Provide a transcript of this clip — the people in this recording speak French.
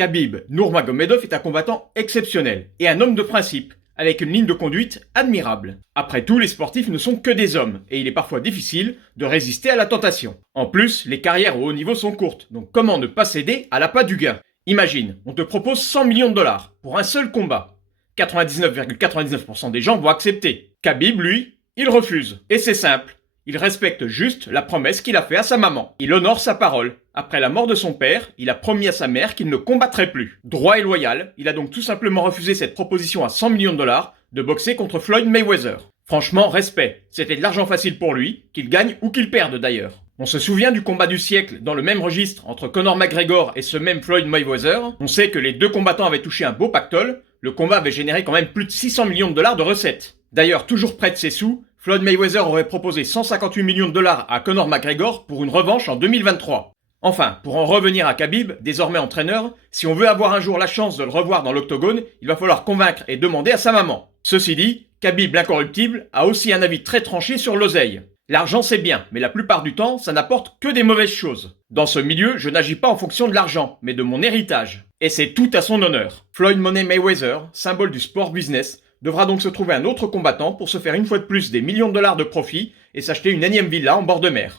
Khabib Nurmagomedov est un combattant exceptionnel et un homme de principe, avec une ligne de conduite admirable. Après tout, les sportifs ne sont que des hommes, et il est parfois difficile de résister à la tentation. En plus, les carrières au haut niveau sont courtes, donc comment ne pas céder à l'appât du gain? Imagine, on te propose 100 millions de dollars pour un seul combat. 99,99% des gens vont accepter. Khabib, lui, il refuse. Et c'est simple. Il respecte juste la promesse qu'il a faite à sa maman. Il honore sa parole. Après la mort de son père, il a promis à sa mère qu'il ne combattrait plus. Droit et loyal, il a donc tout simplement refusé cette proposition à 100 millions de dollars de boxer contre Floyd Mayweather. Franchement, respect. C'était de l'argent facile pour lui, qu'il gagne ou qu'il perde d'ailleurs. On se souvient du combat du siècle dans le même registre entre Conor McGregor et ce même Floyd Mayweather. On sait que les deux combattants avaient touché un beau pactole. Le combat avait généré quand même plus de 600 millions de dollars de recettes. D'ailleurs, toujours près de ses sous, Floyd Mayweather aurait proposé 158 millions de dollars à Conor McGregor pour une revanche en 2023. Enfin, pour en revenir à Khabib, désormais entraîneur, si on veut avoir un jour la chance de le revoir dans l'octogone, il va falloir convaincre et demander à sa maman. Ceci dit, Khabib l'incorruptible a aussi un avis très tranché sur l'oseille. L'argent c'est bien, mais la plupart du temps, ça n'apporte que des mauvaises choses. Dans ce milieu, je n'agis pas en fonction de l'argent, mais de mon héritage. Et c'est tout à son honneur. Floyd Money Mayweather, symbole du sport business, devra donc se trouver un autre combattant pour se faire une fois de plus des millions de dollars de profit et s'acheter une énième villa en bord de mer.